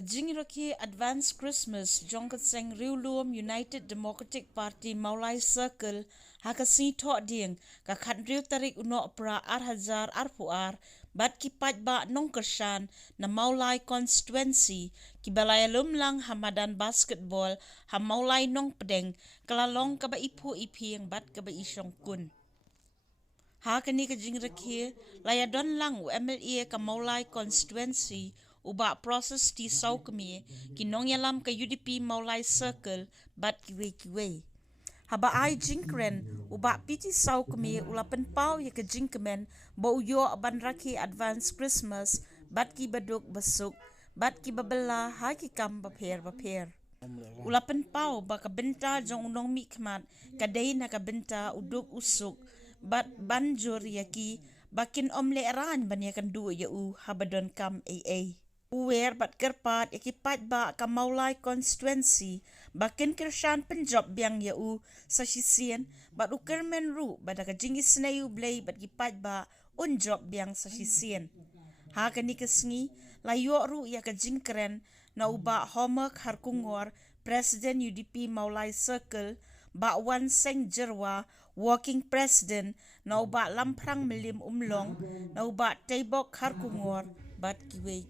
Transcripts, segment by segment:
Kajing Raki Advance Christmas Jongkat Seng Riuluam United Democratic Party Maulai Circle Hakasi Tok Ding Kakat Riu Tarik Unok Pra Arhazar Arpuar Bat Kipat Ba Nong Kershan Na Maulai Constituency Kibalaya Lumlang Hamadan Basketball Ha Maulai Nong Pedeng Kelalong Kaba Ipu Ipi Yang Bat Kaba Isyong Kun Hakani Kajing Raki Layadon Lang UMLA Ka Maulai Constituency ubak proses di sau kami kinong yalam ke UDP Maulai Circle bat kiwe haba ai jingkren ubak piti sau kami ulapan pau ya ke jingkemen bau yo ban raki advance Christmas bat ki baduk besuk bat ki babela ha ki kam baper ulapan pau ba ka benta jong unong mi khmat kadai na ka benta uduk usuk bat banjur yaki bakin omle ran ban yakan du ya u habadon kam AA Uwer bat kerpat ikipat ba ka Maulai Constituency bakin kershan penjob biang yau sa sisian bat ukermen ru bada ka jingis nayu blay bat kipat ba unjob biang sa sisian ha kani kesngi layo ru ya ka jingkren na uba homek harkungor Presiden UDP Maulai Circle ba wan seng jerwa working president na uba lamprang melim umlong na uba tebok harkungor bat kiwe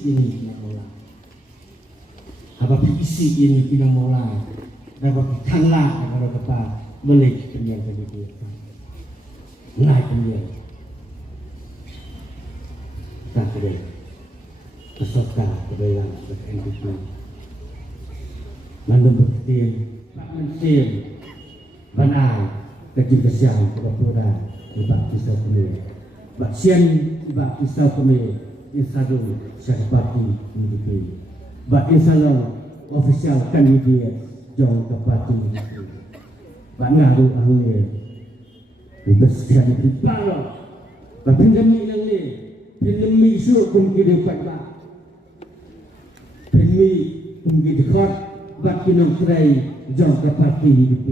ini Pinang Apa PPC ini Pinang Maulai dapat kanlah kalau kata balik penyiar begitu naik penyiar tak ada peserta kebetulan NDP Mandum berketin Pak Mensin Banai kecil kesian pura-pura Ibak Kisau Pemir Pak Sian Ibak Kisau Pemir Insadul Syahbati UDP Pak Insalong official candidate Jong Kepati UDP Pak Ngaru Ahli Bersekian di Balok Pak Pendemi Nang Ni Pendemi Isu Kumki Dekat Pak Pendemi Kumki Dekat Pak Kinong Kerai Jong Kepati UDP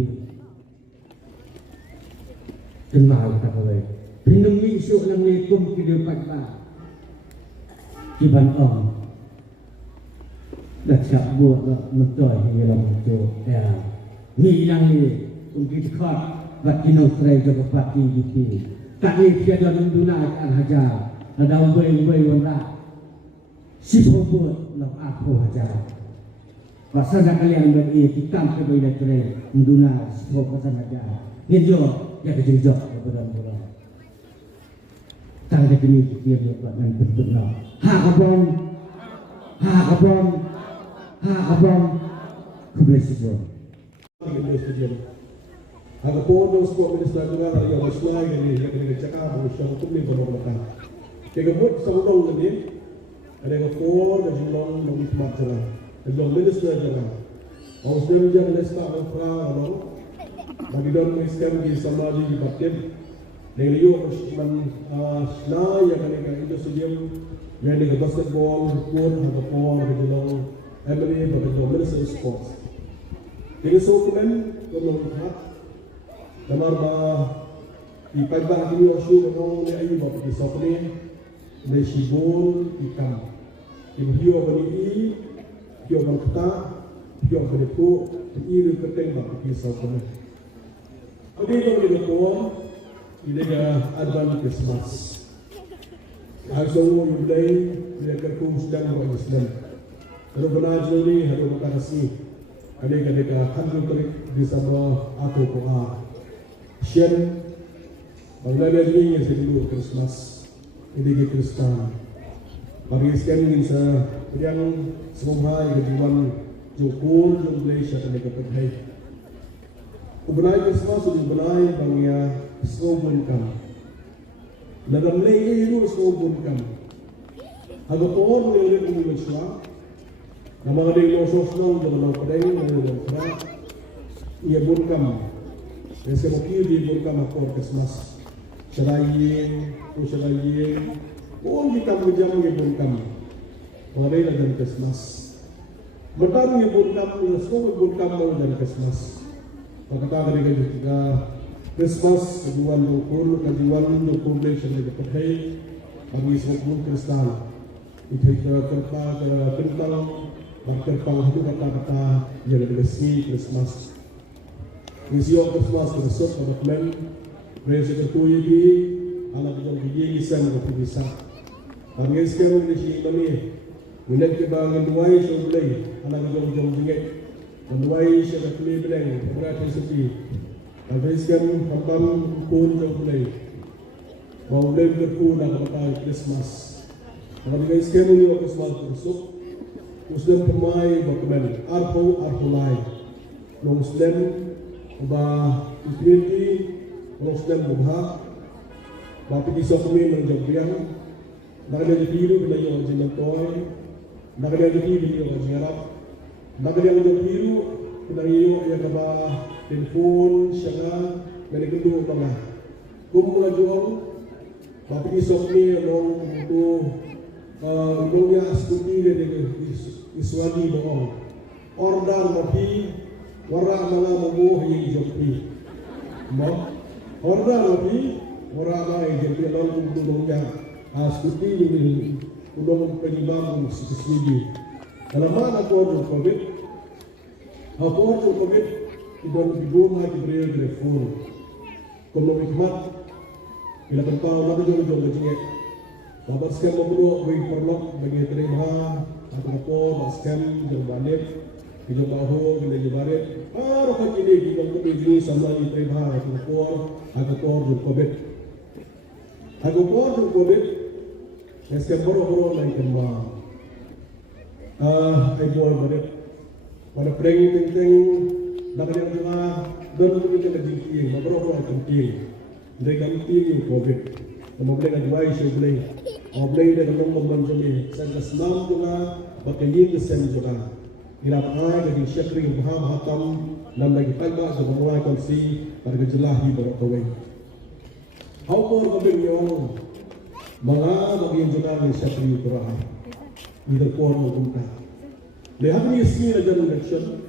Kenal kata boleh Pendemi Isu Nang Ni Kumki Dekat Pak Kiban Om Dah siap buat mentoy hingga untuk ya ni yang ni untuk dekat bak kinong tray jaga parti gitu tak ni tiada menggunakan hajar ada umbai wanda si buat nak apa hajar pasal dah kalian beri kita ke bila tray menggunakan si pasal hajar ni jo ya kejejak betul-betul tak ada kini dia buat dan betul-betul ha abang keblesian Aga pono sport minister juga yang bersuara ini yang dengan cakap berusaha untuk ni bermakna. Kega buat saudara ini ada yang for dan jumlah lebih macam jumlah minister jangan. Aus dem jangan lesta berfra, bagi dalam Islam di Samadi di Batin Dengan yuk man na yang kan Indo Stadium yang dengan basketball pun ada pon dengan Emily dengan Minister Sports. Dengan sokongan kemudian kamar ba ipagba kini osu dengan ni ayu ba di sokne ni sibol ikam. Ibio bani Yo berkata, yo berdepu, ini keteng bak di sokne. Adi ko di ko, ini ga Advent Christmas. Haso mulai dia kerkum sedang buat Islam. Kalau benar jadi ada makasih. Ada hantu terik di sana atau koa. Sian, Bangladesh ini yang sebelum Christmas. Ini ke Kristen. Bagi sekian ingin saya yang semua kejiwaan jukul Malaysia dan kepercayaan. Ubnai Christmas sudah ubnai bangya skobunkan. Dalam lagi itu skobunkan. Agak pohon lagi Malaysia. Nama ada yang sosok dalam perang dalam perang. Ia bunkam. Yang semukir di bunkam akor Christmas. Selain, pun kita menjam ia bunkam. Orang dalam Christmas. Bertang ia bunkam, semua bunkam dalam Christmas. Maka mereka juga Christmas kejuan dukul Malaysia yang dipercayai bagi semua Kristen. Itu kentang berkepang itu kata-kata yang resmi Christmas. Misiu Christmas tersebut pada plan Presiden Kuyi anak yang diisan berpisah. Bagi sekarang di sini Wilayah kebangan dua sebelah anak yang jengjet. Menduai siapa pilih beleng, berarti sepi. Habiskan hambam pun jauh mulai. Mau mulai berpun nak berkata Christmas. Habiskan ini waktu Christmas tersuk. Muslim pemai berkemen. Arpo lain. Muslim ubah infinity. Muslim ubah. Bapa kisah kami menjauh biang. Nak ada biru bila yang jenang toy. Nak ada biru bila yang jengarap. Maka yang biru kita iyo yang kaba telefon syara dari kedua tengah. Kumula jual bapa isok ni long itu dunia studi dari iswadi bohong. Order bapa warna mana mabuh yang jompi. Mak order bapa warna yang jompi long dunia studi ini udang penyebab studi. Dalam mana COVID, COVID tidak diguna diberi telefon. Kalau hikmat, bila tempau lagi jauh berjingit. Bapak skem membuat bagi perlok bagi terima atau skem jauh balik, bila bahu bila jebarit. Baru kali ini kita berjumpa sama di terima atau COVID. COVID, skem baru lagi kembang. Ay buwan balik. Pada perang tentang dapat yang cuma dan kita kejadian, beberapa orang kejadian. Mereka kejadian COVID. Kemudian ada dua isu beli. Beli dengan nombor jeli. Saya senang juga, bagian kesen juga. Kita pakai dari syakri baham hatam, dan lagi pagi semua kongsi pada jelahi berkawin. Haupur COVID yang mana bagian juga dari syakri berahai. Ini pun mungkin. Lihat ni sini ada election.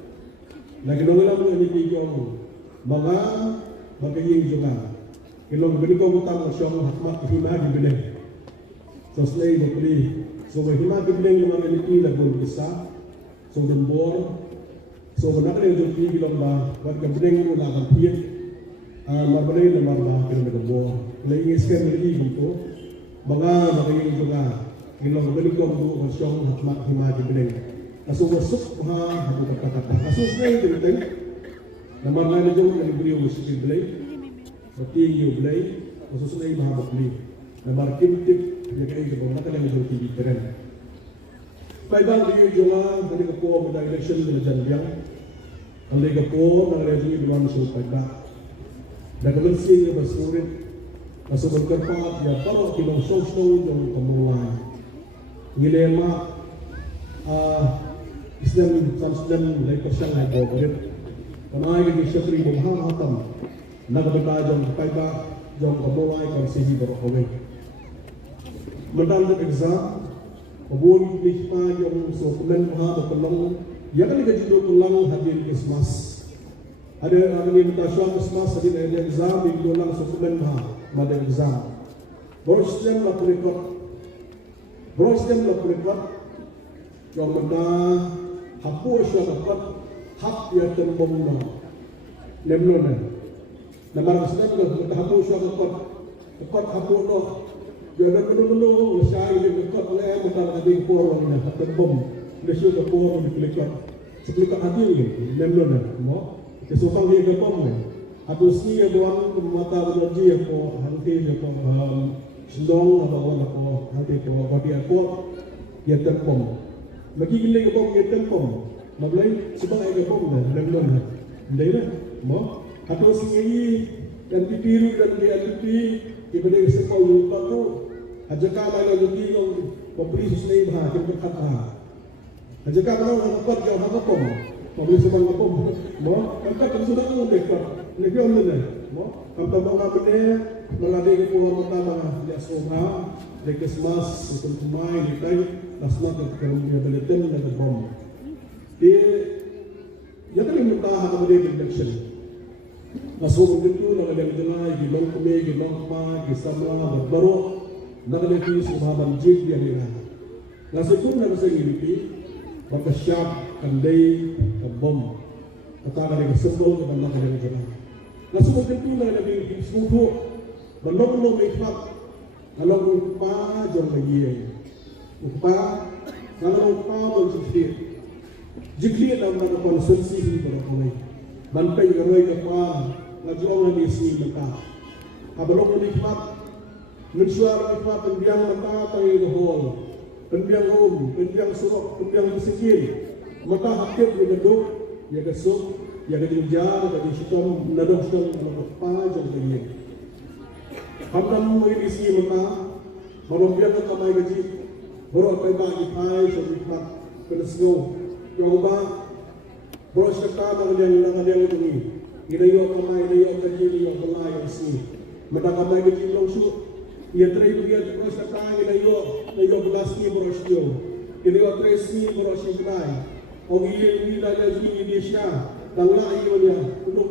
Lagi nongol ni ni yang mana bagi juga. Kalau beri kau utang masyarakat hikmat hikmat di beleng. Sesuai beri. So hikmat di beleng yang mana ni lagu besar. So dembor. So nak ada yang jadi bilang bah. Buat beleng tu nak ambil. Marbeleng dan marbah kena dembor. Lagi sekarang lagi itu. Bagi juga. Kalau beri kau tu masyarakat hikmat hikmat di beleng. Kasus masuk aku kata-kata. Kasus lain penting. Nama lain jauh dari beliau mesti beli. Seperti you beli. Kasus lain maha beli. Nama kim-tip yang kain kebawa nak yang jauh tinggi keren. Baiklah beliau juga dari kepuh pada election dengan janjian. Dari kepuh dengan lagi belum selesai dah. Dan kemudian dia bersurit. Masuk berkerpat ya kalau kita sosok yang kemulai. Gilema Islam dari persiang hai bawa berit. Kanai lagi syakri bumham hatam. Nak bertajam paiba jom mulai konsesi berkawin. Mendalam exam, kebun lima jom sokumen maha berkelong, ya kan kita juga pulang hadir Christmas. Ada yang mentasyawan Christmas hadir ada exam, yang pulang sokumen maha pada exam. Borostem la perikot, jom benda hapu asya dapat hak ya terbomna. Lemlona. Nama Islam lah, hapu asya dapat hapu no. Jangan dulu usaha ini dekat oleh mudah ada impor ini nak terbom, lesio impor di kelikat, sekelikat hati ini, lemlona, mo. Kesofang dia terbom ni. Habis ni buat mata energi apa, hanti apa, sendong atau apa, hanti apa, bagi apa, dia terbom. Bagi gila ke bom dia terbom. Maklum sebab ada bom ni, lemlona. Dah mo. Habis ni yang dipiru dan dia dipi, kepada sekolah lupa tu. Ajakkan ada lagi yang memberi sesuai bahagia berkata. Ajakkan orang yang dapat jauh apa pun, memberi sebab apa pun. Mo, kita sudah mendekat. Negeri mana? Mo, kita bangun benda, melalui keluar pertama di Asrama, di Christmas, untuk Mai, di Kai, nasmat yang kerana belitan dan bom. Dia, ya kan minta hak benda election. Masuk begitu, nak ada jelai, di Longkumi, di Longkma, di Samla, baru. Nakalaki sahabat jid yang ina. Nasibun na sa ilipi, magkasyap, kanday, kabom. Kata ka simbol ng banda ka ng jana. Nasibun kito na naging suho, bandong no may fat, alam pa jong magiyay. Upa, alam pa jong sifir. Jikli na mga konsensi ni para kulay. Bantay garoy ka pa, najong na nisi mata. Kabalong na may fat, mensuara kita pendiang mata tangi gehol, pendiang pendiang surok, pendiang bersikir, mata hakib yang geduk, yang gesuk, yang gedinjar, yang disitam, nadong sitam, nadong pajang begini. Hamdan ini isi mata, baru biar kita mai gaji, baru apa yang bagi pai, sebab kena snow, yang ubah, baru sekarang dengan yang ini, kita yo kamai, yo gaji, yo belai yang sini, mata kamai gaji langsung. Ia terakhir dia terus datang kita yo belas ni berosio, kita yo tres ni berosio kedai. Ogi ini dah jadi Indonesia, tanglah iyonya, untuk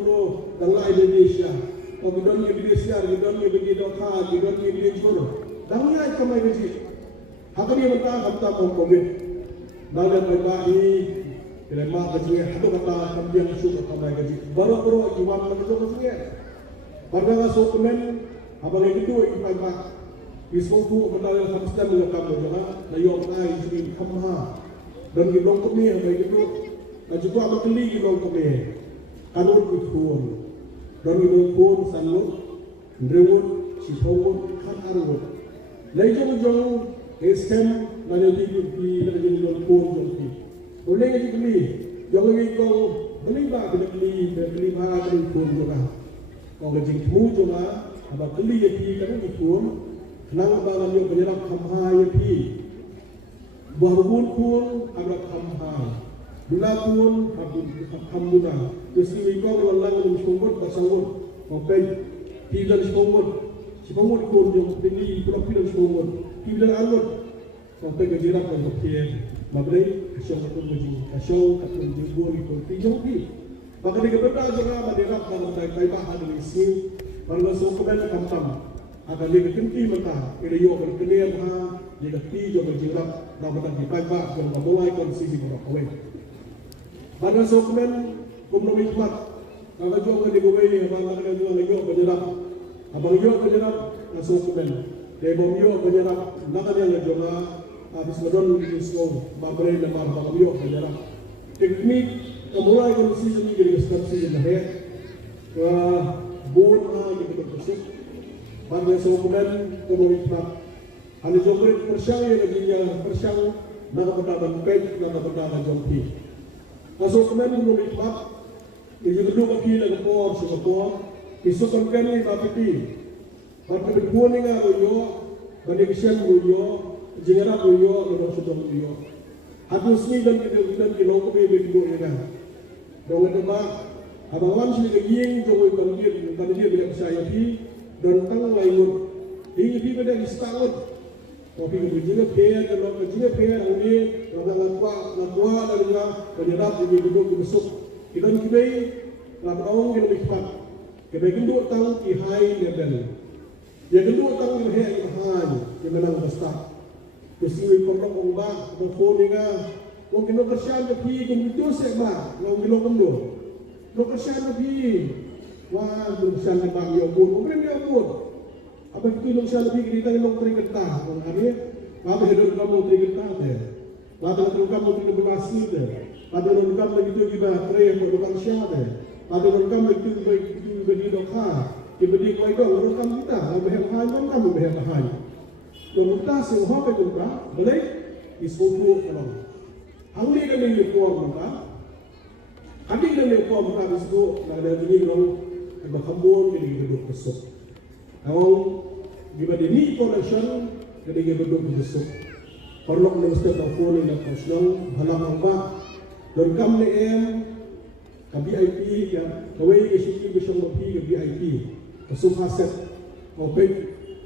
tanglah Indonesia. Ogi don Indonesia, don bagi doka, don Indonesia. Tanglah itu mai biji. Hak dia mentah kata mau komit. Naga bayi, kita mak gaji, hadu kata kambiang suka kamai gaji. Baru iwan lagi tu gaji. Pada masuk komen. Abang yang kedua ipai mak, ismu tu mendalam hamstan dengan kamu jangan, layok naik sini kamha, dan gilong kami abang yang kedua, dan juga abang keli gilong kami, kanut ikut, dan gilong pun sanut, rewut, sipawut, kan arwut, layok jong, eskem, layok di gilong pun jongki, oleh yang keli, jong lagi kau beli bah beli bah beli pun juga, kau kerja kamu juga. Abang keli yang pi kan ikut, nang abang yang penyerap kamha yang pi, bahubun pun abang kamha, bila pun abang kamuna, terus ikut lalang mencumbut pasawut, sampai pi dan sipawut pun yang tinggi pulau pi dan sipawut, pi dan alut, sampai kejirak dan kepian, maklum kasyong pun berjing, kasyong katun jibur ikut pi jauh pi, maka dia berada juga menderap dalam baik-baik ada isi. Kalau sokongan kamtam, akan dia kenti mentah, ini yo berkenir ha, dia kenti jo berjirat, nama tak dipajak, yang memulai konsisi berakawin. Pada sokongan kumno hikmat, kalau jo kan dibuai, abang ada jo lagi yo berjirat, abang yo berjirat, sokongan, dia bom yo berjirat, nama dia lagi jo lah, habis medon di sekolah, babray lemar abang yo berjirat. Teknik memulai konsisi ini dari skepsi yang ada, buat yang kita bersih, pada sokongan komunitas, ada jomret persyang yang lagi persyang, nak bertahan pej, nak bertahan jompi. Sokongan komunitas, ini kedua kaki lagi por, Singapura, isokan ni bapiti, pada berbuat ni ngaruyo, pada kisah ngaruyo, jenera ngaruyo, lepas sudah ngaruyo. Habis ni dan kita kilauan berbuat ni kan, dong ada abang wan sini lagi yang jauh kalau dia bila percaya di, dan tang lainut ini pi pada istangut kopi kebujinya pea kalau kebujinya pea ini kalau ngakwa dan penyerap di duduk besuk kita kibai lapang kita mikpat kibai gendut tang ihai level ya gendut tang ihai ihai yang menang besar kesiwi korang ombak telepon ni mungkin nak kerja tapi kemudian sebab nak bilang kamu nak kerja tapi wah kerja ni bang yo pun mungkin yo pun apa itu nak kerja tapi kita nak teriketah hari apa hidup kamu teriketah deh pada hidup kamu tidak berhasil deh pada hidup kamu begitu kita terakhir untuk kerja deh pada hidup kamu begitu beri doa diberi kuai dong hidup kamu kita berhal kamu berhal kita semua kita boleh disuruh kalau Handi dan yang kuat maka, handi dan yang kuat maka disitu ada jenis orang berkembang jadi hidup besok. Kalau jika ini connection jadi hidup besok. Perlu mesti telefon yang personal, halang apa, dan kami ke VIP ya, kawai isi besok lebih ke VIP, besok hasil, open,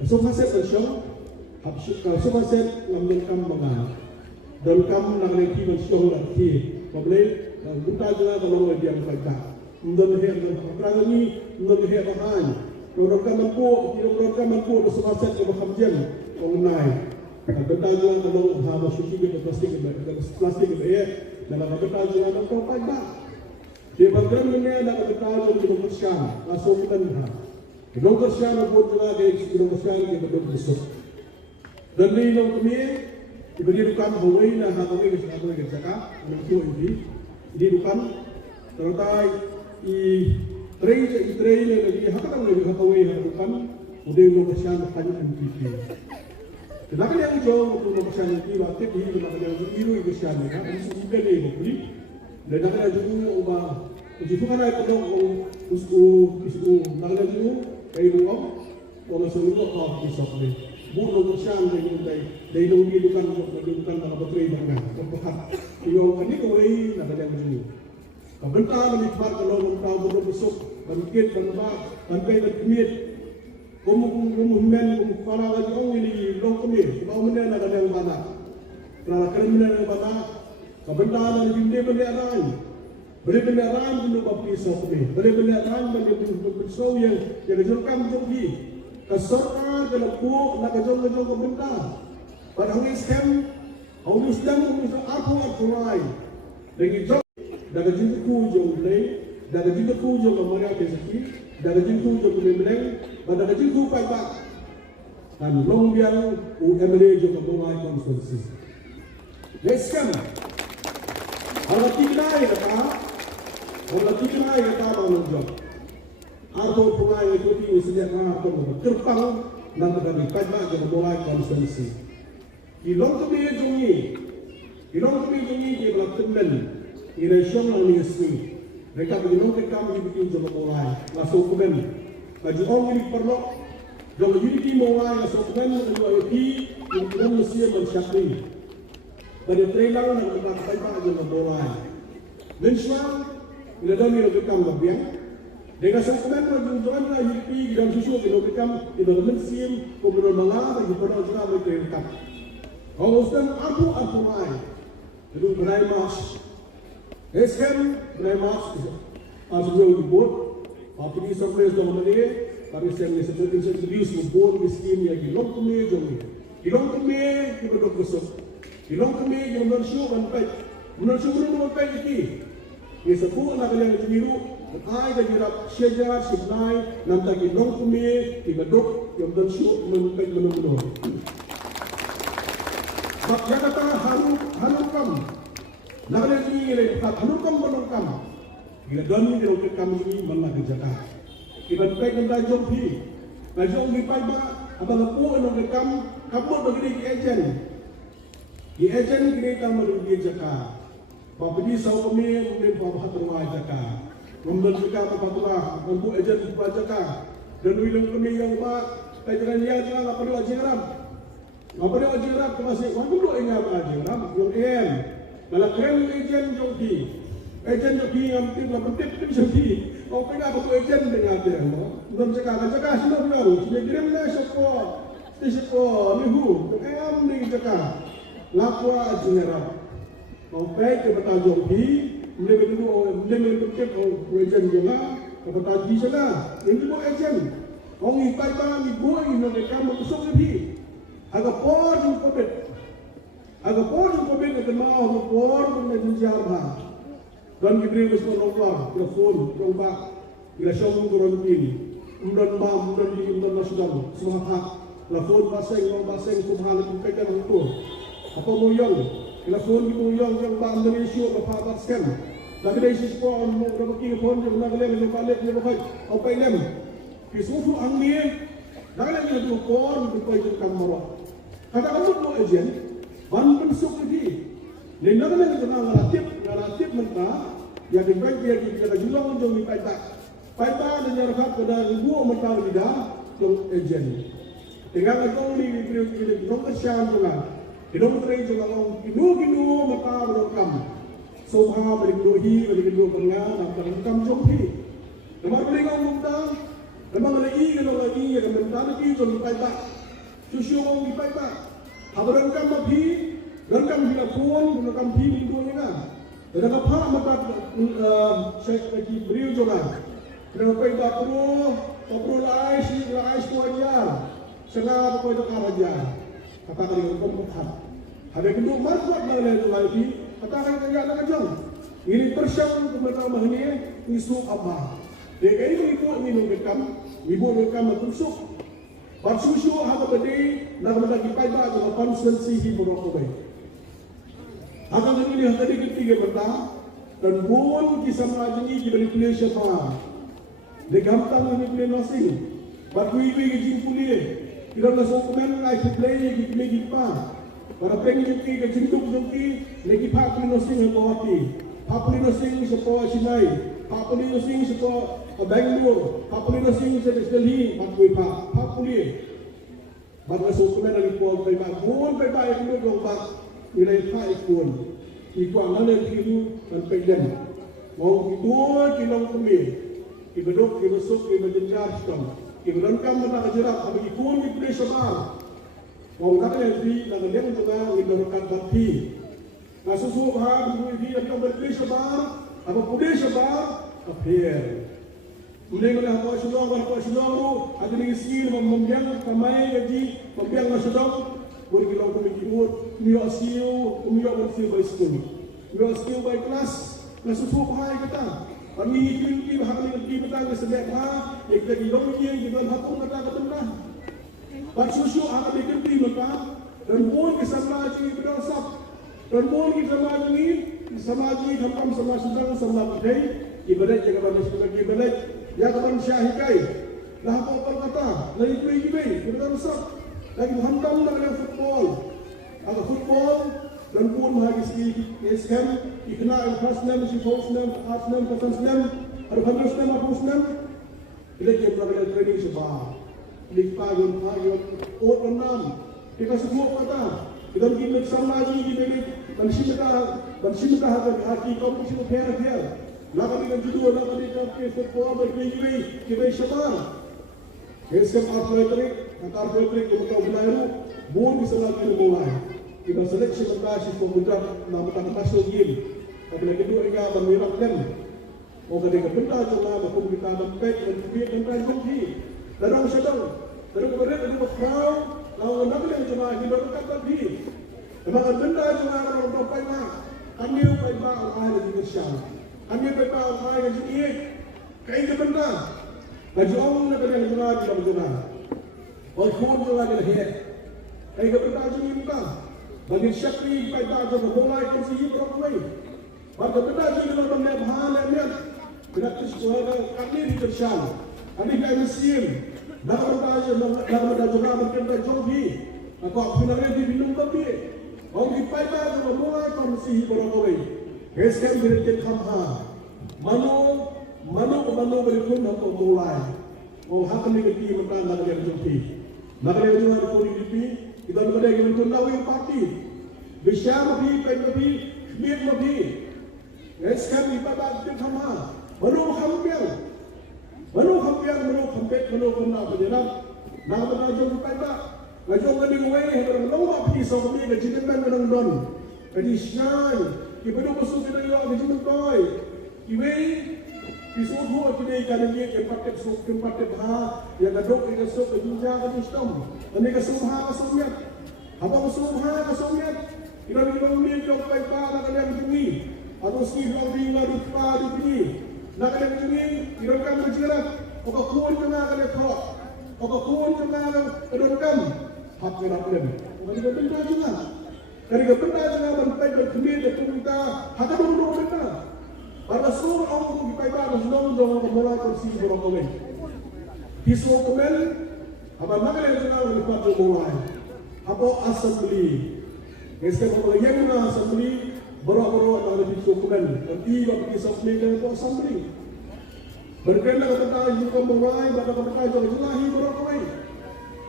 besok hasil besok, besok hasil lambat kami mengal. Dan kamu nak lagi mensyong lagi, boleh kita juga kalau dia berkata, mungkin dia berkata ini, mungkin dia berkata, program mampu bersama set ke bahagian mengenai. Kita juga kalau harus suci dengan plastik itu, dan kita juga ada apa? Dia berkata ini ada kita juga di Malaysia, langsung kita lihat. Di Malaysia pun juga di Malaysia kita berbesar. Dan di Malaysia diberi dukan Hawaii na Hawaii ke sana ke Jakarta, menentu ini dukan terletak train lagi hakatan lagi Hawaii dukan udah lokasian banyak MPP. Kenapa yang jauh untuk lokasian ini waktu ini kenapa yang biru itu siapa kan? Ini sudah ni beli. Dan kenapa juga ubah jadi kan ada kalau usu nak lagi kayu orang semua kau bisa beli. Bukan lokasian dari lagi dukan dalam baterai mana, berpekat. Yang ini kawai nak ada yang begini. Kebentar menikmat kalau mentau berbesuk, bangkit, berbak, bangkai berkemit. Kemudian para lagi orang ini long kemit. Kalau mana nak ada yang mana, kalau kalian mana yang mana, kebentar lagi benda lain. Benda lain belum berpisah kemit. Benda lain belum berpisah yang kejurukan jumpi. Kesorang dalam buku nak kejong-kejong kebentar. Pada hari Islam, orang Islam mengucap apa lain. Dengan jom, dengan jumku jom lain, dengan jumku jom kemarin kesaki, dengan jumku jom kemarin, dengan jumku payah. Dan long biar UMLA jom kemarin konstitusi. Islam, orang tiga kata orang jom. Atau pemain itu sejak atau terpang dan terjadi payah jom kemarin konstitusi. Ilong kami jungi dia berlakukan irasyon lang ni Yesui. Mereka ilong kami bikin jom mulai masuk kemen. Baju orang ini perlu jom unity mulai masuk kemen untuk IP yang Mesir mensyakri. Pada trailer nak kita payah jom mulai. Dan sekarang bila dah ni kita lebih. Dengan sesuatu menunjukkan lah IP dan susu kita di Mesir kemudian malah di perlu juga mereka. Kalau sedang apa lain, itu berai mas. Eskan berai mas, asal dibuat. Apa ini sampai zaman ini, kami sendiri serius membuat miskin yang hilong kami jombi. Hilong kami kita berkesat. Hilong kami yang mensyuk sampai, mensyuk sampai ini. Ini sepuluh nak yang biru, ay dan jerak syajar sebenai, nanti hilong kami kita dok yang mensyuk sampai menurut. Yang kata hanukam, nak ada ini lepas hanukam. Bila doni di kami ini malah kerjakan. Kita baik dengan jompi, jompi payah. Abang lepu dengan kamu begini ejen. Di ejen kita mahu kerjakan. Bapa di sahaja kami mungkin bapa terwaj jaga. Membentukkan bapa tua, membu ejen kerjakan. Dan wilayah kami yang mak, kerjakan dia jangan apa dua jeram. Apa dia ajaran kemasih? Orang dulu ingat ajaran, yang Dalam keren ejen jompi. Ejen jo bi am tim la mentip tim jo bi. O penga ko ejen dengan dia no. Ngam cakap sino bilang, dia kirim na sopo. Sopo ni hu. Am ni cakap. Lapwa general. O baik ke bata jo bi, mle mentip o ejen jo la, ke bata bi sana. Ini mo ejen. Ong ipai ba ni boy no de kam ko sok bi. Aga por ju ko bet. Aga por ju ko bet ke mau no por ko na jinjar ba. Dan kita mesti menolak telefon, coba kita syawung turun ini, umdan mam, umdan di umdan nasional, semangat, telefon baseng subhanallah kita itu, apa muyang, telefon di muyang yang bang Malaysia berpapat scan, lagi dari sisi pon, mau dapat telefon yang nak lem, yang balik yang bagai, apa lem, kisufu angin, nak lem yang tu pon, berpai jengkam marwah, kata kamu mau ejen, ban pensuk lagi. Lena kan kita ngalatif mentah, yang dibaik dia kita jual untuk dipaita. Paita dan jarak pada ribu mentah lidah untuk ejen. Tinggal kita ni kita kesyan juga. Kita berteri juga orang kinu mentah berkam. Soha berikutnya berikutnya pernah dan berkam jompi. Nama mereka mentah, nama mereka lagi yang mentah lagi untuk dipaita. Susu orang dipaita. Abaran lebih. Dan kami bila puan, dan kami lindung ni kan. Dan apa mata Syekh lagi beriu juga. Dan apa itu perlu lais kuajar. Senang apa itu karaja. Katakan dengan komputer. Ada kedua marwat dari lagi. Katakan dengan anak kecil. Ini persiapan kemerdekaan ini isu apa? Jika ini ikut minum bekam, ibu bekam bertusuk. Bersusu apa tadi? Nak menjadi kaidah dengan konsensi hiburokobai. Akan ini tadi ketiga benda dan bukan kisah majini di Malaysia sama. Degamtan ini play nasi. Batu ibu yang kuliah. Kita nak sokongan lagi play yang lagi pa. Para pengen yang cintuk jengki lagi pak play nasi yang kawati. Pak play nasi sekolah Sinai. Pak play nasi sekolah Bangalore. Pak play nasi sekolah Delhi. Pak kuliah. Batu sokongan lagi pun baik. Bukan baik yang itu dong nilai tak ikut mana kiru dan pegang mau itu kilong kemil ibadok kibusuk ibajenjar sistem ibadokam mana ajaran kami ikut di sebar mau tak nanti dengan dia juga ibadokkan bati nasusu bahar di yang berdiri sebar apa pudih sebar apir mulai mana apa sedang tu ada ni skill membiang kamai gaji membiang nasional boleh kita ikut miak siu by school miak siu by kelas nasusu bahaya kita kami ikut bahaya lagi petang sedek ha kita hidup ini kita hakum kata lah bersusu akan dikerti maka dan pun kesama lagi berdasap dan pun kita lagi sama lagi hampam sama sedang sama pakai ibadat jaga balas sebagai ibadat yang akan syahikai lah apa kata lagi kita berdasap lagi hantam dengan football. Ada football dan pun hari ini SKM dikenal Krasnam, Sifosnam, Asnam, Kasansnam, ada Handosnam, Apusnam. Bila dia berada training sebab di pagi, orang kita semua kata kita pergi bersama lagi kita bersimpan hati kaum semua fair. Lalu dengan judul, lalu dengan football berkeli kita sebar. SKM atletik, antar atletik yang kau belajar, bukan bisa lagi mulai. Kita seleksi mentasi pemuda nama tanah nasional game. Tapi lagi dua ega bermerah kan. Oh ketika benda cuma berkum kita dapat dan biar dan kunci. Darang sedang, darang berat itu berkau. Lalu nak yang cuma kita dapat tadi. Memang benda cuma orang dapat mah. Kami dapat mah orang yang bersama. Kami dapat mah orang yang jadi. Kayak benda. Baju orang nak kena guna di dalam guna. Walaupun juga ada hal. Kayak benda jadi muka. Bagi syakri pada jasa mulai kursi berapa? Pada benda jadi dalam bahan yang tidak sesuai kami ditersan. Kami kami sim. Dalam benda juga berkata jombi. Aku apabila di minum kopi. Orang di pada jasa mulai kursi berapa? Eskan berikut kamha. Mano berikut atau mulai. Oh hak negatif mentang dari jombi. Maka dia juga di kita ada yang mengenal yang parti, bersama di PNP, biar lebih. Eskan ibadat kita sama. Baru hampiang, baru hampet, baru kena berjalan. Nama najong kita, najong kami mulai orang lama pisau kami kejikan orang don. Kadi shine, ibadah masuk kita ya kejikan koi. Iwe pisau dua kita ikan dia keempat ha, yang kadok kita sok kejuja kedustom. Ani kesumha kesumyat, apa kesumha kesumyat. Kita ni jom baik pada kalian kini. Atau ski vlogging la rupa dipini nak kena ini iramkan berjalan apa kuat kena kena thok apa kuat kena iramkan hak kena problem dari benda juga dari benda juga bantai berkemir berkumita hak dulu benda pada seluruh orang kita ibadah dong mulai kursi orang kawin pisau komen apa nak kena juga lepas mulai apa assembly esok kalau yang mana assembly Boro-boro ada di dokumen, nanti bagi sampai ke assembly. Berkenaan kata juga mulai, pada kata juga jelahi boro-boro.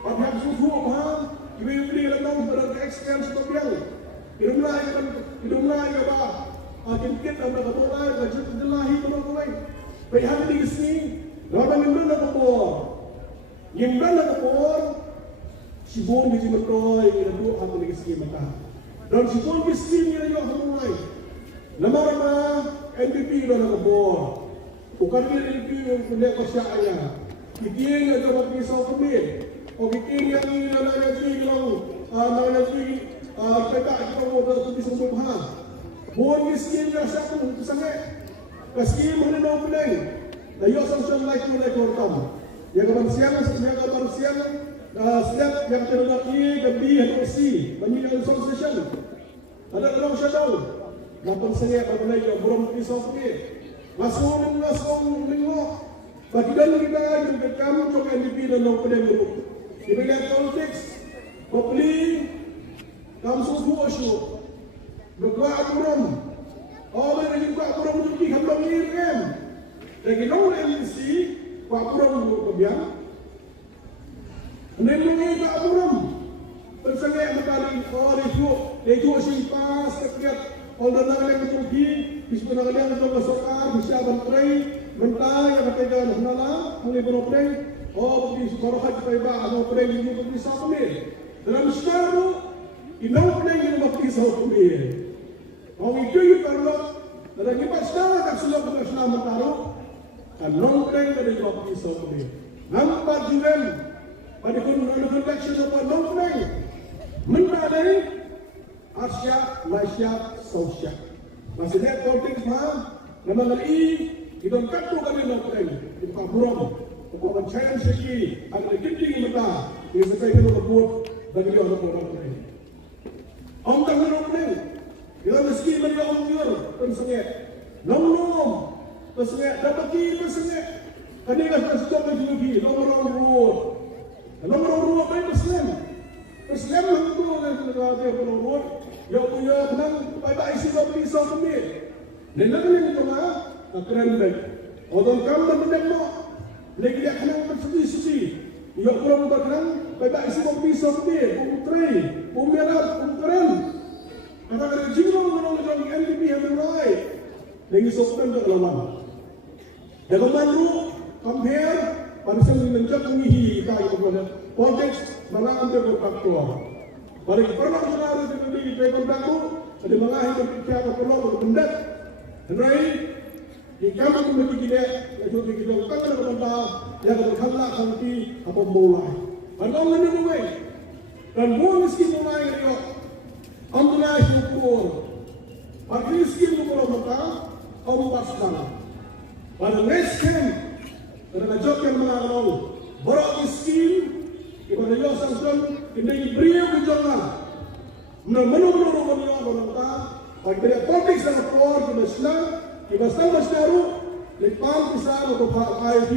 Pada susu paham, ibu-ibu dalam bereksperimen seperti itu mulai apa? Akan kita pada mulai baju jelahi boro-boro. Pihak di sini, orang yang nak kebor, sibuk di sini berdoa, itu akan di sini mata. Dan sipun miskin yang yo mulai. Nama NPP dah nak bor. Bukan NPP yang punya kuasanya. Kita yang dapat pisau kemil. Oh kita yang ini nak jadi kita mau dah pisau subhan. Bor miskin yang satu sangat. Kasih mana nak boleh. Dah yo sanction like orang. Yang kabar siang setiap yang terdapat ini ganti HOC banyak yang association ada orang shadow lapan saya bagaimana yang belum pisau sikit langsung bagi dan kita yang kamu coba NDP dan non pendemo di bidang politik populi kamu semua show berkuat akuram orang yang berkuat akuram itu di kampung ini kan lagi non NDC kuat akuram kebiang Neneng tak buram. Persengit berkali itu simpas sekiat. Orang nak yang pergi, bismillah kalian untuk masukkan, bisa bantrai, bentai yang bertegan nala, mulai beroperasi. Oh, pergi sekolah kita iba, ada operasi ini pergi sambil. Dalam sekarang, ina operasi ini pergi sambil. Orang itu kalau dalam iba sekarang tak sudah berkesan mentaruh, kan non operasi dari pergi sambil. Nampak juga. Pada konveksi apa non-play, mengenai Asia, Malaysia, South Asia. Masih lihat politik faham? Nama lagi kita katu kami non-play, kita buram, kita mencari segi, ada tinggi mata, kita sekai kita buat bagi dia orang play. Om tak non-play, kita meski bagi om jur, pensengit, nom, pensengit, dapat kiri pensengit, kadang kita sudah menjadi nomor road. Nomor dua baik Muslim itu yang kita nomor yang punya benang baik isi bagi pisau kemil. Dan nak ni kita keren baik. Orang kamu berdemo lagi dia kena bersegi-segi. Ia kurang berkenaan baik isi bagi pisau kemil. Umtri, umirat, umkeren. Kata jinglong menolak NDP yang mulai. Lagi sopan tak lawan. Dalam malu compare. Panusan menjadi mengihi kita kepada konteks mana anda berfaktor. Balik pernah senarai di kontakku ada mengahi berbicara perlu berpendat. Henry di kamu memiliki kita itu kita tak ada berpendat yang berkala nanti apa mulai. Andong ini mulai dan mulai miskin mulai itu. Ampunlah syukur. Bagi miskin mulai mata ompaskan. Pada next time kerana job yang mengarang borok miskin kepada yang sangkan ini beriau kejangan menurut orang orang bagi dia politik sangat kuat di Islam di Islam Islam lepas besar atau KIP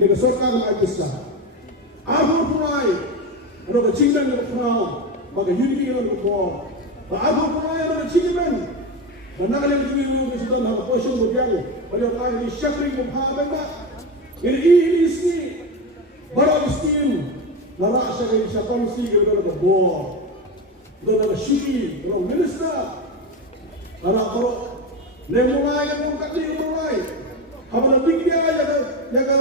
negara sorkan Islam aku mulai ada kecintaan yang kenal bagi unity yang kuat aku mulai ada kecintaan dan nak yang juga kita nak posisi berjalan pada orang ini syakring berapa ini isi baru miskin nara syarikat siapa mesti kita nak buat kita nak syiri orang minister nara baru mulai kan bukan dia mulai. Apa nak dia jaga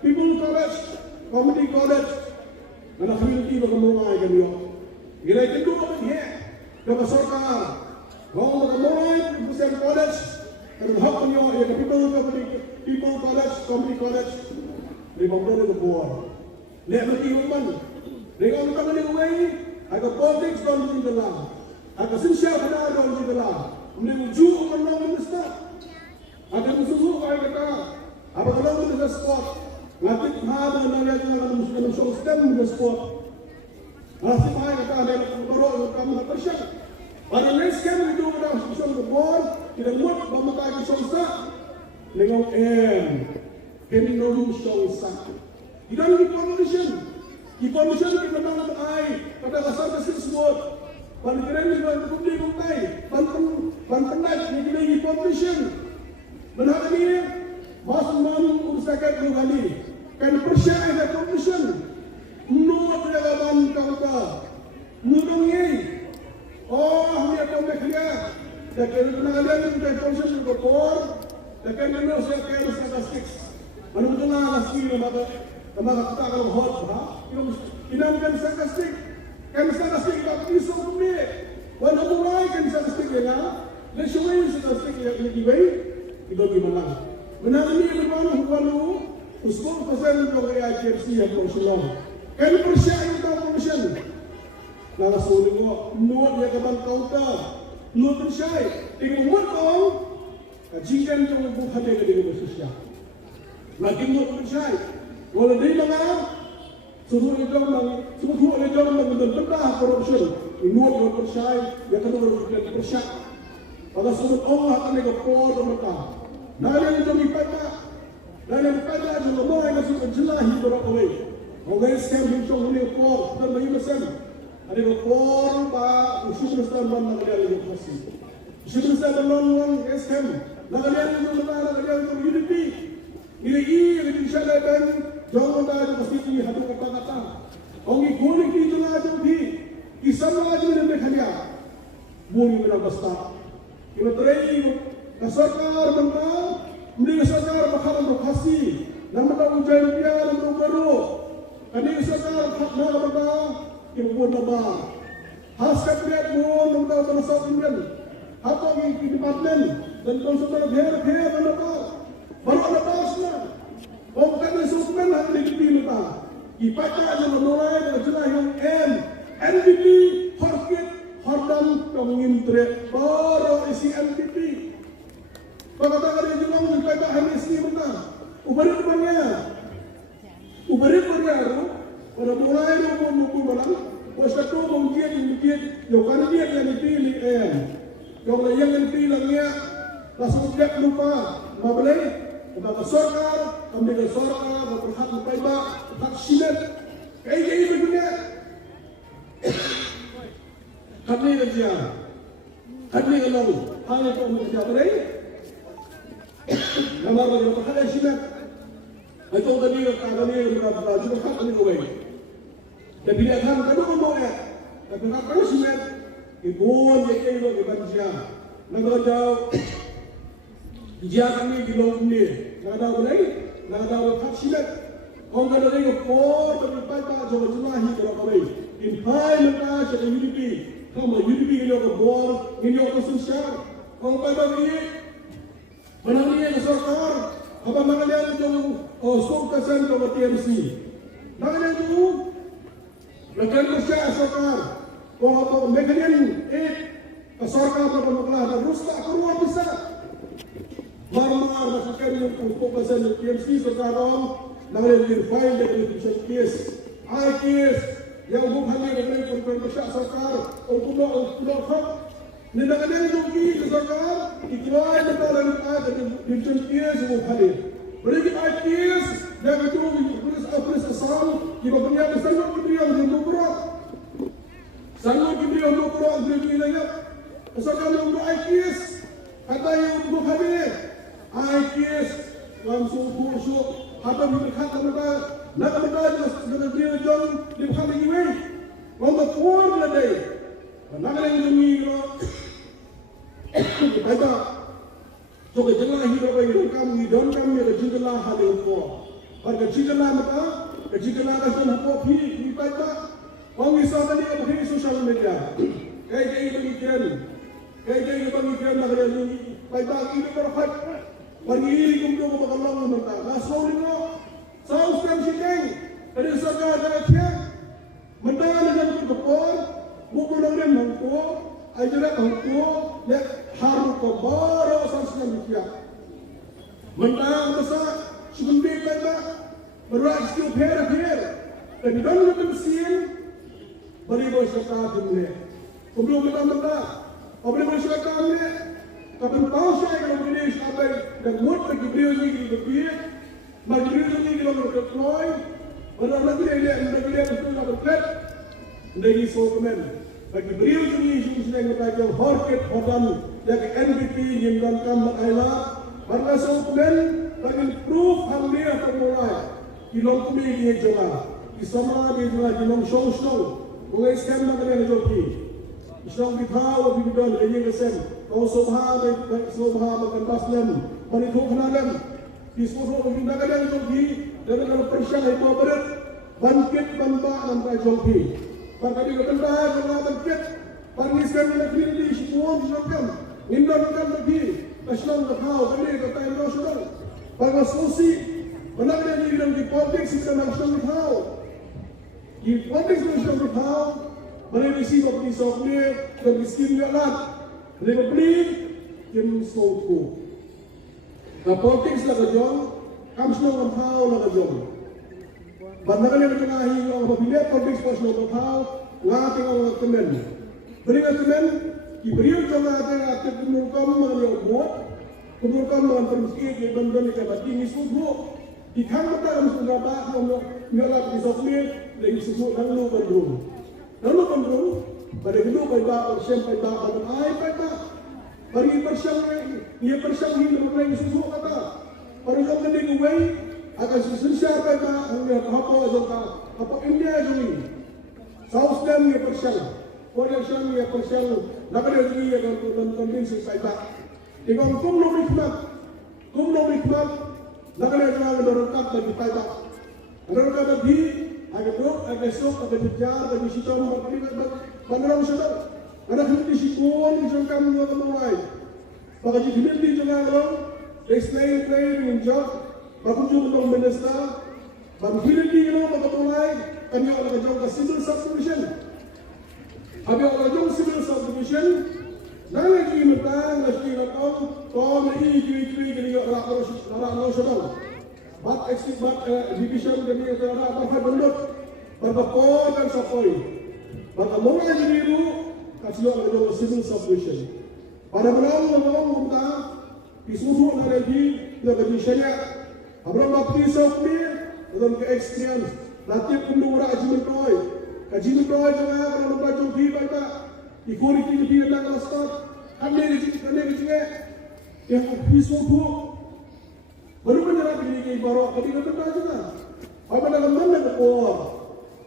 people college, community college, mana community bagai mulai kan dia. Kira itu apa dia? Kalau sorkar, kalau bagai mulai pusat college, kalau hak dia jaga people college, community college, dia mempunyai kebuat. Dia berarti umman. Dia orang tak boleh away. Agak politics don't do the law. Agak siapa pada don't do the law. Mending ujung orang minister. Agak musuh kaya kata. Apa kalau kita sport? Ngatik mana nanya jangan musuh show stem kita sport. Nasib kaya kata ada orang kamu nak persiap. Pada next game itu kita show the ball. Kita buat bamakai kita show sah. Dengan kini nolu show sah. Kita ni politician. Information kita dalam ai pada asal kesini semua. Bandingan ni banding kumtai, banding ni kita information. Benar ni masuk malu usahakan kembali. Kan percaya ada information. Nuat dalam kau nudungi. Oh, ni apa mereka? Dan kerana ada information berkor, dan kerana usahakan statistik. Mana betul lah nasi nama kita kalau hot, kita kan statistik kita pisau kami. Walau mulai kan statistik dia, lesuai statistik yang dibayi, kita gimana? Benar ni berlalu, usul pasal untuk ICFC yang bersolong. Kan percaya kita percaya. Nala sulit ko, nuat dia kapan counter, nuat percaya. Tinggal nuat kau, kajian tu bukan dia dengan bersosial. Lagi nuat percaya. Walau dia mana? Semua itu orang benar korupsi. Inuat orang percaya, yang kedua orang percaya. Pada sudut Allah akan negapor mereka. Nada yang jadi pada, nada yang pada juga mulai masuk jelahi berapa lagi. Orang Islam hidup ini negapor dan bagi macam ada negapor pak usus besar mana dia lagi pasti. Usus besar orang Islam, nada yang itu benar, nada yang itu UDP. Ini yang disyariat dan jangan ada pasti hadu kata-kata. Orang ini di jalan aja di kisah aja di mereka. Bumi benar besar. Kita terakhir kasar benar, mending kasar bakalan berkasih. Nama tahu ujian dia nama baru. Kini kasar nama benar, kita buat nama. Haskat dia pun nama tahu bersama dengan. Apa yang di departemen dan konsultan biar nama. Baru ada pasnya. Orang kata sukuman hanya dipilih tak. Ibadah yang mulai dari jelah yang NDP, Horkit, Hordam, Komintret, baru isi NDP. Kata-kata dia jelah ibadah hanya isi benar. Ubarit banyak. Pada mulai rumpu balang. Wasa tu mungkin, yokan dia yang dipilih Kalau yang dipilihnya, langsung dia lupa. Mabalai. Kepada sorkar, ambil sorkar, berhak berbaik, berhak silat. Kayak ini berbunyi. Kami kerja, kami lalu. Hanya kau kerja berai. Nama bagi berhak silat. Itu tadi kami berapa juga hak kami berbaik. Tapi dia kan kami berbaik. Tapi hak kami silat. Ibu yang itu berbaik. Nama jauh. Dia kami di bawah ini, nada hak silat. Orang kata lagi kor berlipat jauh jelahi berapa lagi. Impai lepas jadi UDP, kamu UDP ini orang bor, ini orang sosial. Orang kata lagi, mana ni yang sorkar, apa maknanya jauh sokkasan jauh TMC. Maknanya itu, lekan kerja sorkar. Kalau mereka ni, sorkar berapa maklah, rusak keluar besar. Marmar masakan yang fokusan di TMC sekarang nanti file dari case, case yang bukan dari pemerintah sarkar, untuk hak. Nendakan yang di sarkar, iklan negara ada di case bukan. Beri case yang itu tulis asal, kita punya sanggup kibrian untuk berat, sanggup kibrian untuk berat beri lagi. Asalkan yang case kata yang bukan IPS langsung busuk apa berkata mereka nak mereka dengan dia jom di bukan lagi weh orang kuat lagi nak lagi demi kita so ke jengah hidup hidon kami ke jengah hal yang kuat. Pada jengah mereka, ke jengah kasih kuat di baca. Orang Islam tadi pakai sosial media. Kayak pemikiran nak ada ni baca ini berhak. Bagi ini kumpul ke Allah mereka. Nasrul ini, saus kan sikeng. Ada saja ada tiang. Mendengar dengan berkepon, bukan orang mangko, ajaran mangko, yang haru kebara sansnya dia. Mendengar besar, sebentar baca, bereaksi per. Dan di dalam mesin, beri masyarakat dunia. Kumpul kita, beri masyarakat dunia. Kapan tahu saya kalau beri sampai dan muat bagi beliau ini berpikir, bagi beliau ini kalau berdeploy. Pada lagi dia betul nak berkait dari sokongan bagi beliau ini sudah kita hormat hodan yang MVP yang dalam masalah pada sokongan bagi proof hamil pemulai di lomba ini jalan di sama di lomba show mulai sekarang nak ada joki Islam kita di dalam ini kesen kau subhan makan paslen menipu kenalan di seluruh kita ada joki. Dan kalau persiapan itu berat, bangkit bangsa dan joki. Maka di kota kalau bangkit, paniskan negeri di semua dilakukan. Indahkan negeri, Islam tahu kami kata nasional. Pada solusi, benar di dalam di politik sistem nasional tahu. Di politik nasional tahu, mana di sini bagi soknya dan miskin jalan. Mereka beli, kim soku. Nah politik sudah kejauh. Kami semua tahu nak jom. Bandar yang mengenai orang apabila public sports nak tahu, ngati orang kemen. Beringat kemen, diberi jangan ada kumurkan mengenai buat, kumurkan dengan permisi di bandar yang berarti ini semua. Di kamar kita harus mendapat mengalah di sokmir, lagi semua lalu bandung. Pada kedua baik sampai pada air baik. Bagi persiapan, dia persiapan ini lagi semua kata. Pada zaman ini away akan sesiapa mereka hanya apa India ini, South Sudan yang persiapan, Korea Selatan yang persiapan, nak ada juga yang konvensi saya. Jika kumno hikmat, nak ada juga yang berkat bagi kita. Berkat bagi agak sok, agak jejar, bagi siapa bandar saudara. Ada di sikon, di jangkam dua mulai. Bagi di jangan orang. Explain in job, bagus juga untuk minister. Baru hidup baga mulai, kami orang kerja civil subdivision. Habis orang kerja civil subdivision, nanti lagi nakau, kau ini kini orang nasional. Bat division kami orang apa bendut, berapa dan sapoi. Baga mulai jadi itu, kasih orang kerja civil subdivision. Pada orang kita. Isusu lagi bagi syariat. Abram bapti sokmir dalam ke-experience. Latih kundu orang ajimen toy. Kajimen toy jangan kalau baca di baca. Ikuri di nak start. Kami di yang isusu baru menyerah diri baru ketika berbaca kan. Apa dalam mana berkuah?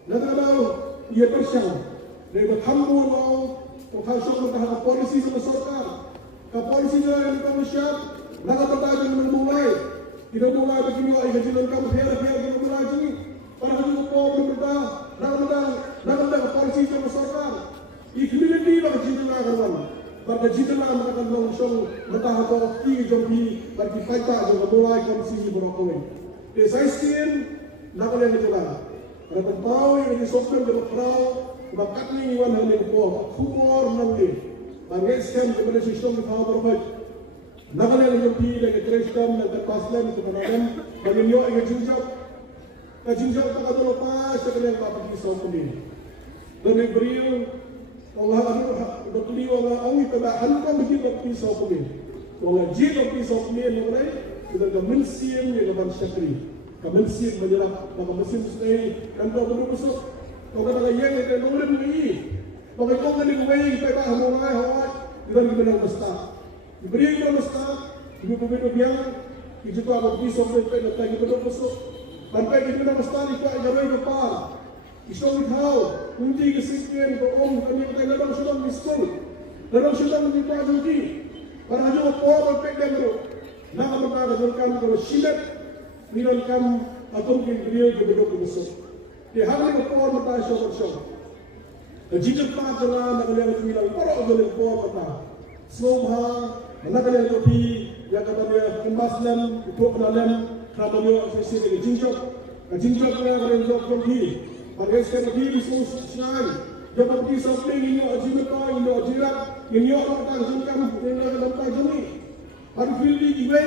Dan kalau ia persiang dari berhambu mau menghasilkan tahap polisi sama sorkan. Polisi yang bertanggung nak bertajuk memulai, tidak mulai begini lagi kejilan kamu fair mulai ini. Pada hari itu kau nak polisi yang bersorkan. Iklimnya bagi jiran kawan, pada jiran mereka langsung bertahan bahwa tiga jambi bagi kita juga mulai polisi berokok. Saya skin nak ada yang jalan. Mereka tahu yang di sosial berperau, bakat ni wan hal yang kuat, humor nanti. Bangkit sekarang kepada sistem kita berbaik. Nakala yang lebih dari kerajaan dan paslen kebenaran bagi nyo yang jinjau tak ada lepas sekalian bapak kisah pun. Dan beliau Allah beliau Allah awi kebahan kan begitu kisah pun. Allah jika kisah pun mengenai kita kemensian yang dapat syakri. Kemensian menjelaskan maka mesin sekali kan kau berbesar. Kau kata yang itu nomor ini. Bagi kau kan dibuai kita bahas hawat kita dibenang besar. Diberi kita besar, ibu yang itu apa pisau sampai letak kita besar. Sampai kita besar itu ajaran depan. Islam tahu, kunci kesekian orang kami kita dalam miskul, dalam menjadi jadi. Para hanya apa berpegang itu. na kamata da kan ko shilet minon kam atom ke griyo ke bedok ke so ke hamle ko por mata so jika pa jala na kalian ko milang poro ko le por mata somha na kalian ko pi ya kata dia kembaslan ko kanalan kanayo se se ke jinjok na kalian ko pi pares ke pi so snai ya pa pi so pe ni no jina pa ni jira ni yo ta jinjam ni na dapat jini hari fildi iwe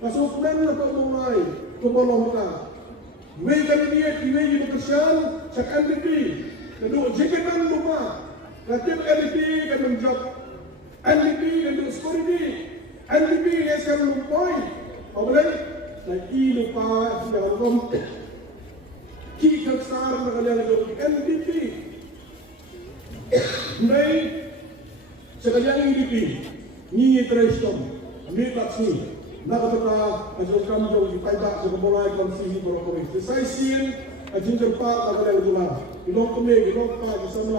masuk men na ko mulai ko bolong ta iwe kan dia iwe ni bekerjaan sakan depi kedua jikanan rumah katib LP kan menjawab LP kan security LP yang saya lupai boleh lagi lupa sudah hukum ki keksar mengalir LP Nay sekalian LP ni teruskan ambil taksi nak kata ajak kami jauh di pajak sebab mulai konsisi berkomunikasi saya sian ajin jempat tak boleh lupa Ilong kami, ilong pa, isang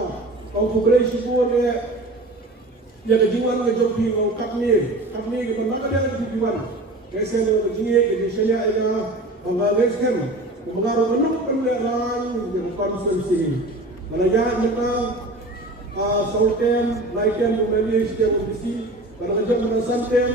Kau kukulay sipo niya, ya kejiwan ke jopi, kau kapni, kita nak ada kejiwan. Kaya saya kejiwan, jadi saya ada penggalis kan, pengaruh penuh penderan dengan konsensi. Malaya kita sautem, naikem, pemilih setiap kondisi, pada kerja menasantem,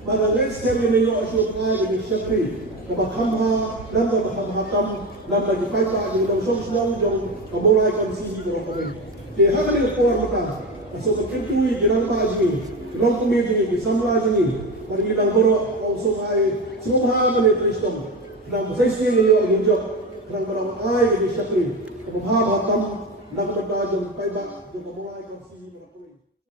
penggalis kan ini yo asyukna jadi syakri. Kebakamha dan kebakamhatam dan bagi paita di dalam sosial yang kemulai konsisi berokok. Di hal ini kuat mata, masuk ke pintu jalan pagi, jalan komedi di samla ini, pergi dalam borok konsum air, semua menit Islam. Dan sesi ini yo hijab, dan barang air di syakri, kebakamhatam dan kebakamhatam paita yang kemulai konsisi berokok.